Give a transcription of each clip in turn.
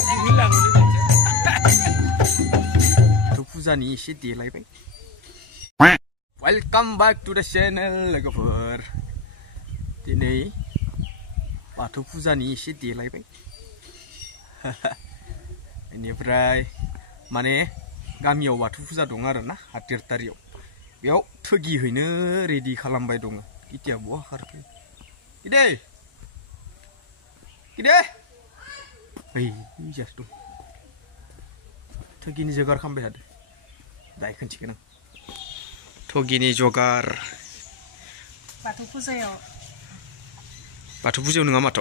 hilang. Tuh pujani isi delaybaय. Welcome back to the channel लोगोफोर. दिनै बाथौ फुजानि एसे देलायबाय. बेनिफ्राय माने गामियाव बाथौ फुजा दं आरोना 13 तारिखआव. बेयाव थोगि हैनो रेडि खालामबाय दङ. इतिया बहा खारखो? इदे ओइ जास्ट दं. थोगिनि जगार खालामबाय थादो. दाय खोन्थिगोन आं. थगिनि जगार बाथौ फुजायाव नङा माथ'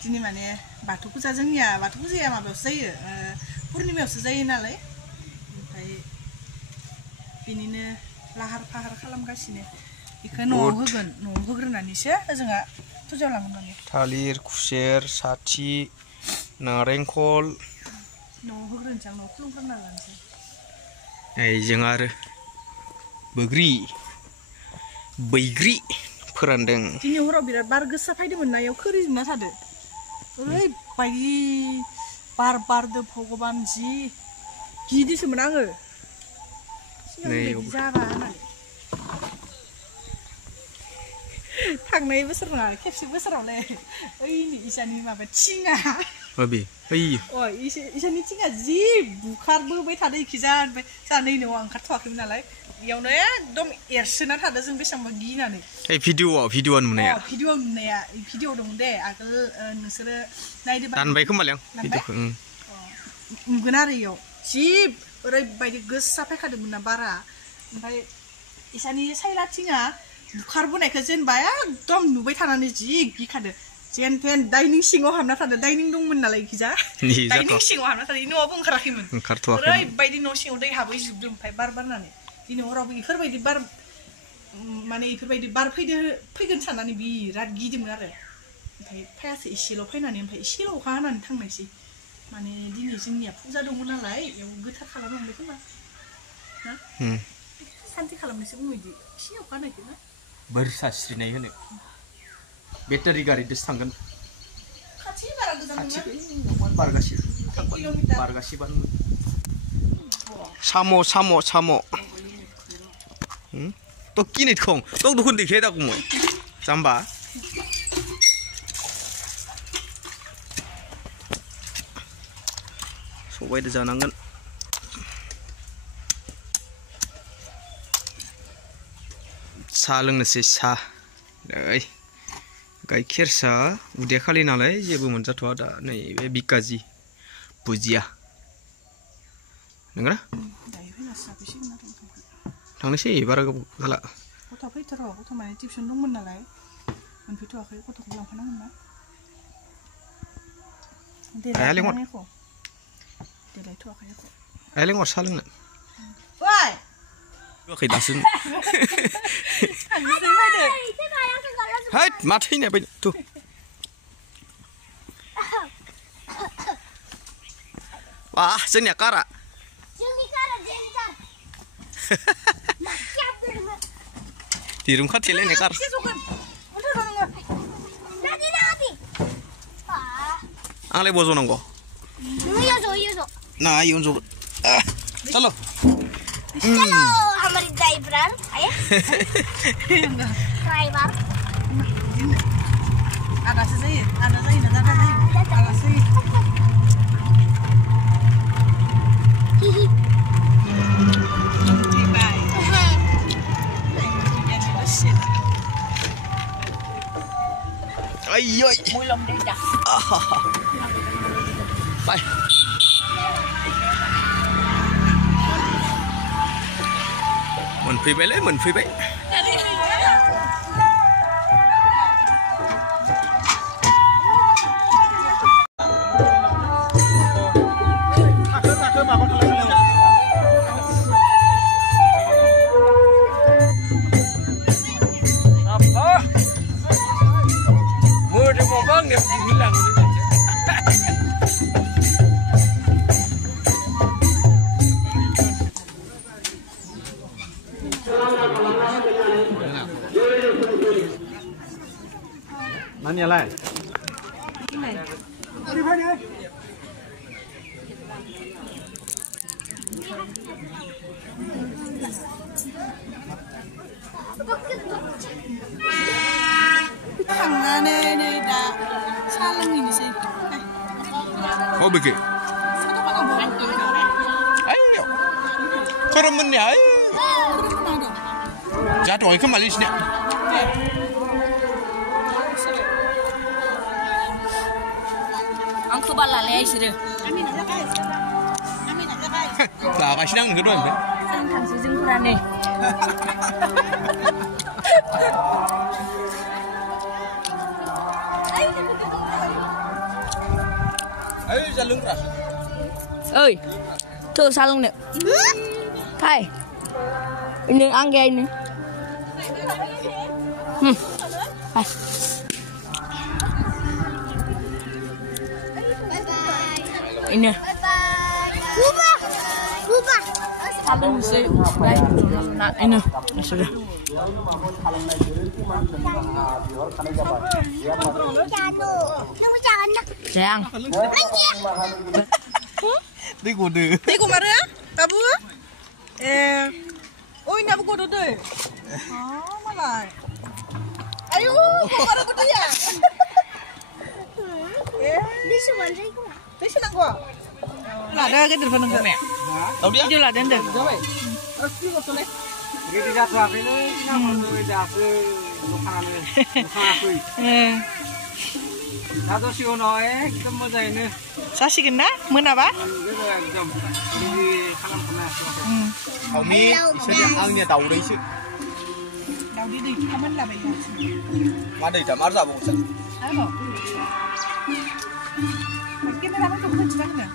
दिनै माने बाथौ फुजा जोंनिया बाथौ फुजाया माबायावसो जायो पुर्निमायावसो जायो नालाय ओमफ्राय बिनिनो लाहार फाहार खालामगासिनो बेखौ न'आव होग्रोनानैसो जोंहा फुजायाव लांगोन माने थालिर खुसेर साथि नारेंखल न'आव होग्रोनोसै आं न'आव खुलुमग्रोना लानोसै जों आरो बैग्रि फोरानदों. दिनै हराव बिराद बार गोसा फैदोंमोन ना याव खोरिजोबना थादो. ओरैबायदि बार बारदो भगबान जि गिदिसोमोन आङो. सिगां जाबा होननानै थांनाय बोसोर नङा खेबसे बोसोरावलाय ओइनि इसानि माबा थिङा इसानि थिङा जि बुखारबोबाय थादो इखिजा ओमफ्राय जोंहा नै न'आव ओंखारथ'वाखैमोन नालाय बेयावनो एकदम एरसोना थादो जों बेसेबांबा गिनानै. भिडिअ नुनाया भिडिअ दं दे आगोल नोंसोरो नायदोबा दानबाय खोमालै आं भिडिअखौ नुगोन आरो इयाव जि ओरैबायदि गोसा फैखादोंमोन ना बारा ओमफ्राय इसानि सायलाथिङा बुखारबोनायखौ जेनेबा एकदम नुबाय थानानै जि गिखादो जेन थेन डाइनिं सिङाव हाबना थादो. डाइनिं दंमोन नालाय इखिजा डाइनिं सिङाव हाबना थादो न'आवबो ओंखाराखैमोन. ओरैबायदि न' सिङाव दै हाबहैजोबदों ओमफ्राय बार बारनानै दिनै हरावबो इफोरबायदि बार माने इफोरबायदि बार फैगोन साननानै बिराद गिदोंमोन आरो ओमफ्राय फायासै एसेल' फैनानै ओमफ्राय एसेल' अखा हानानै थांनायसै. माने दिनै जोंनिया फुजा दङ नालाय बेयाव गोथार खालामलांबाय खोमा ना सान्ति खालामनोसो बुङो बिदि एसे अखा हानायखौ ना बोर सारस्रिनाय होनो. बेटारि गारिजोंसो थांगोन. खाथि बारा गोजान नङा बारगासिबानो साम' तो किनित खं तो दुखुन दिखे दा कुमो जाम्बा सबायदो जानांगोन. साहा लोंनोसै साहा गाइखेर साहा उदैया खालि नालाय जेबो मोनजाथ'आ दा नै बे बिकाजि भुजिया नंगौना थांनोसै बारा गोबाव जाला. गथ'आ फैथार' गथ' माने टिउसन दंमोन नालाय मोनफैथ'वाखै गथ'खौ लांफानांगोन ना देलायथ'वाखै लेंहर साहा लोंनो होआखै दासो हैद मा थैनाय बायदि थु wah जोंनिया कारा दिरुं खाथेलायनाय कार आंलाय बज'नांगौ ना इयुन जगोन चलो हमारी ड्राइवर आया driver ada sih ada sih hihi ayo mulai dah bye मोनफैबाय Nanya lah. Tangannya ini dah saling ini sih. Oh begitu. Satu pakai bola. Ayo. Keremen ya. Jatuh kembali sini. Angku balale sih. Kami nak guys. Kami nak guys. Lah kasih nang gitu dong. Kan sih kurane. Ayo jalan keras. Ơi, thử sao luôn nè. Thầy, ini angge ini. Thầy. Ini. Ubah. Abang mesti nah ini sudah. Sayang. Đi của đứa. Đi của mà đấy, tabu? Ôi nạp của đứa đấy. Mà lại. Ayo, kok ada của dia? Đi xuống của. Là đây cái đường phân mẹ. Đâu đi? Đi là đến đường. Gini dah suap ini, namun dah Satu si Uno kita mau jadi ini. 사시겠나? 뭐나 봐? Kita jom di kalam kena. Ông mi sẽ đi ăn nhà tàu đấy chứ. Đâu đi đi, không ăn là bây giờ. Mà để chả mát ra bộ sẵn. Đấy bộ. Cái này làm không có nè.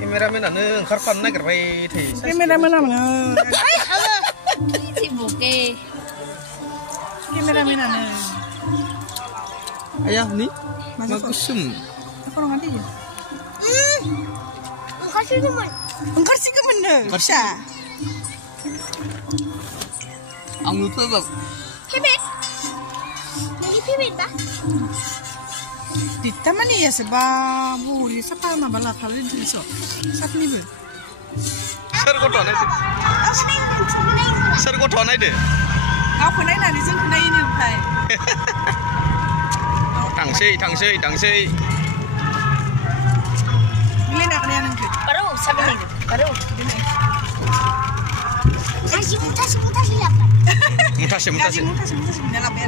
Cameraman là nó khát phân này cái vậy thì. Cái này làm nè. Chị bố kê. Cái này làm nè. Ayah ni, magusum. Apa orang nanti ya? Engkau sih teman. Engkau sih kemana? Bisa. Ang lupa bang. Pipit. Lagi pipit dah. Di taman ni ya sebab boleh siapa nak balap kalau di so. Siapa ni ber? Sir có tròn này đi. Sir có tròn này đi. Apa ni nak di sini kena ini bukan? Thằng C. Bila nak kena yang ke? Baru, siapa ni? Baru. Mutasi apa? Mutasi. Mutasi. Nak apa?